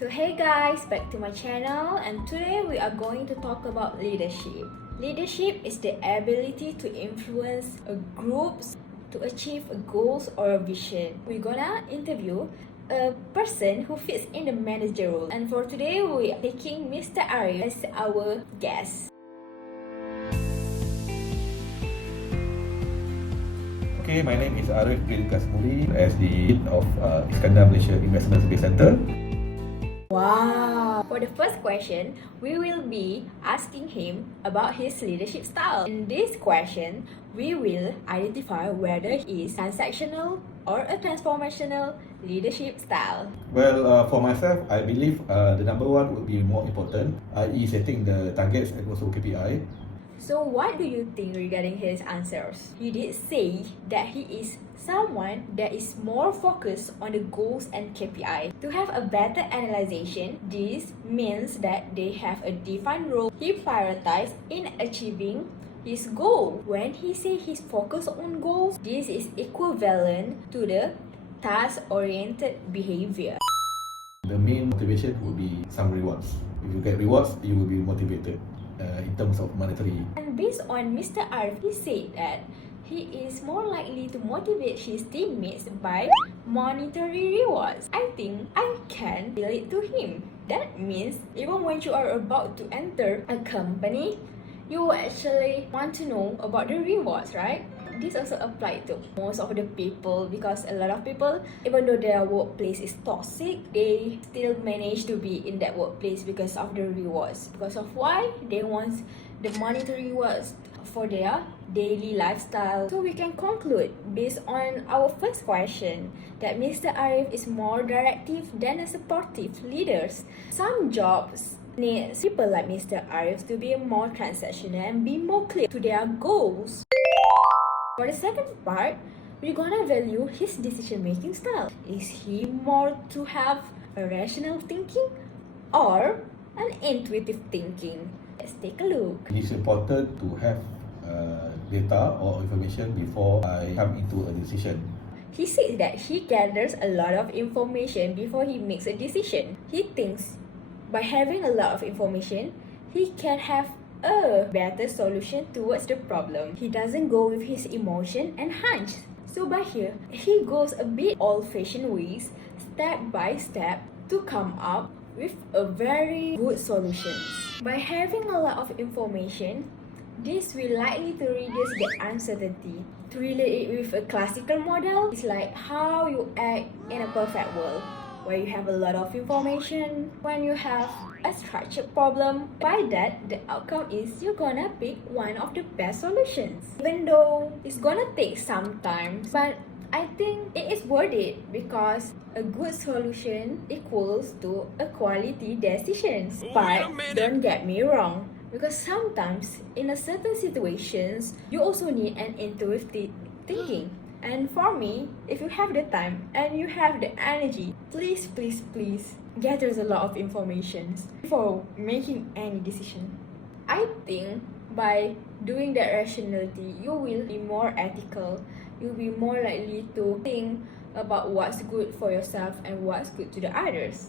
So hey guys, back to my channel, and today we are going to talk about leadership. Leadership is the ability to influence a group to achieve a goals or a vision. We're gonna interview a person who fits in the manager role, and for today we are taking Mr. Arif as our guest. Okay, my name is Arif bin Kasmuri as the lead of Iskandar Malaysia Investment Service Center. Wow! For the first question, we will be asking him about his leadership style. In this question, we will identify whether he is transactional or a transformational leadership style. Well, for myself, I believe the number one would be more important, i.e. setting the targets and also KPI. So what do you think regarding his answers? He did say that he is someone that is more focused on the goals and KPI. To have a better analyzation, this means that they have a defined role he prioritizes in achieving his goal. When he say he's focused on goals, this is equivalent to the task-oriented behavior. The main motivation would be some rewards. If you get rewards, you will be motivated in terms of monetary. And based on Mr. Arif, he said that he is more likely to motivate his teammates by monetary rewards. I think I can relate to him. That means even when you are about to enter a company, you will actually want to know about the rewards, right? This also applies to most of the people, because a lot of people, even though their workplace is toxic, they still manage to be in that workplace because of the rewards. Because of why? They want the monetary rewards for their daily lifestyle. So we can conclude based on our first question that Mr. Arif is more directive than a supportive leader. Some jobs need people like Mr. Arif to be more transactional and be more clear to their goals. For the second part, we're gonna value his decision-making style. Is he more to have a rational thinking or an intuitive thinking? Let's take a look. It is important to have data or information before I come into a decision. He says that he gathers a lot of information before he makes a decision. He thinks by having a lot of information, he can have a better solution towards the problem. He doesn't go with his emotion and hunch. So by here, he goes a bit old-fashioned ways, step by step, to come up with a very good solution. By having a lot of information, this will likely to reduce the uncertainty. To relate it with a classical model, it's like how you act in a perfect world, where you have a lot of information. When you have a structured problem, by that the outcome is you're gonna pick one of the best solutions. Even though it's gonna take some time, but I think it is worth it, because a good solution equals to a quality decision. But don't get me wrong, because sometimes in a certain situations you also need an intuitive thinking. And for me, if you have the time and you have the energy, please gather a lot of information before making any decision. I think by doing that rationality, you will be more ethical. You'll be more likely to think about what's good for yourself and what's good to the others.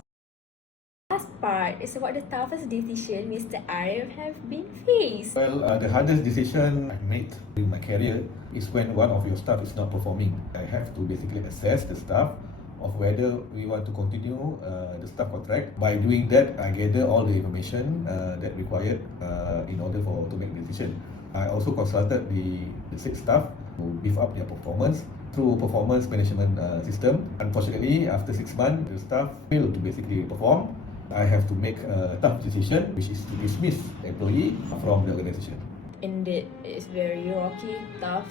Last part is about the toughest decision Mr. Arif have been faced. Well, the hardest decision I made in my career is when one of your staff is not performing. I have to basically assess the staff of whether we want to continue the staff contract. By doing that, I gather all the information that required in order to make the decision. I also consulted the 6 staff to beef up their performance through performance management system. Unfortunately, after 6 months, the staff failed to basically perform. I have to make a tough decision, which is to dismiss the employee from the organization. Indeed, it's very rocky, tough,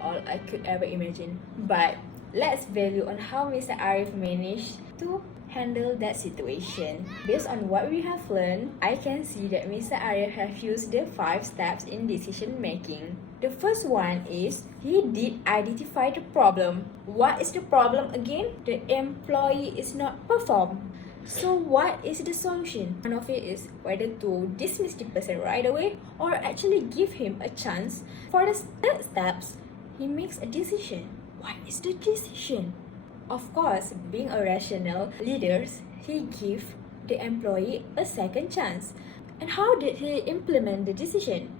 all I could ever imagine. But let's value on how Mr. Arif managed to handle that situation. Based on what we have learned, I can see that Mr. Arif has used the 5 steps in decision making. The first one is he did identify the problem. What is the problem again? The employee is not perform. So what is the solution? One of it is whether to dismiss the person right away or actually give him a chance. For the third steps, he makes a decision. What is the decision? Of course, being a rational leader, he gives the employee a second chance. And how did he implement the decision?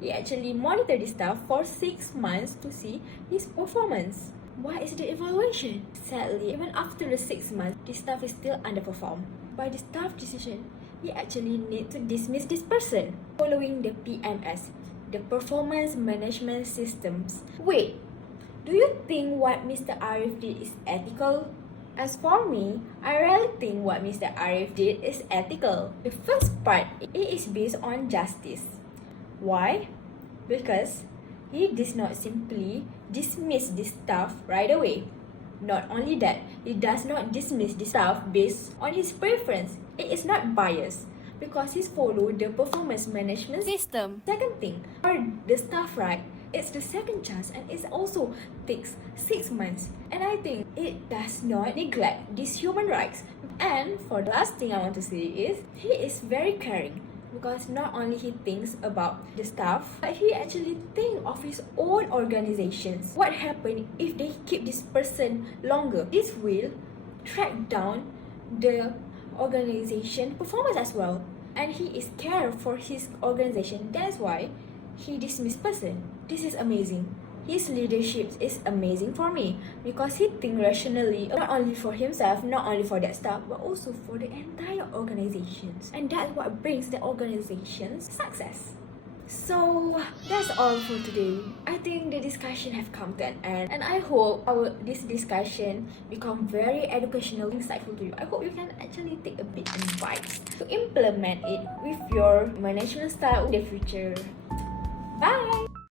He actually monitored the staff for 6 months to see his performance. What is the evaluation? Sadly, even after the 6 months, the staff is still underperformed. By the staff decision, he actually need to dismiss this person following the PMS, the Performance Management Systems. Wait, do you think what Mr. Arif did is ethical? As for me, I really think what Mr. Arif did is ethical. The first part, it is based on justice. Why? Because he does not simply dismiss the staff right away. Not only that, he does not dismiss the staff based on his preference. It is not biased because he followed the performance management system. Second thing, for the staff right, it's the second chance and it also takes 6 months. And I think it does not neglect these human rights. And for the last thing I want to say is, he is very caring. Because not only he thinks about the staff, but he actually think of his own organizations. What happen if they keep this person longer? This will track down the organization performance as well. And he is care for his organization. That's why he dismissed person. This is amazing. His leadership is amazing for me because he thinks rationally, not only for himself, not only for that staff, but also for the entire organizations. And that's what brings the organization's success. So that's all for today. I think the discussion have come to an end, and I hope this discussion become very educational, insightful to you. I hope you can actually take a bit advice to implement it with your management style in the future.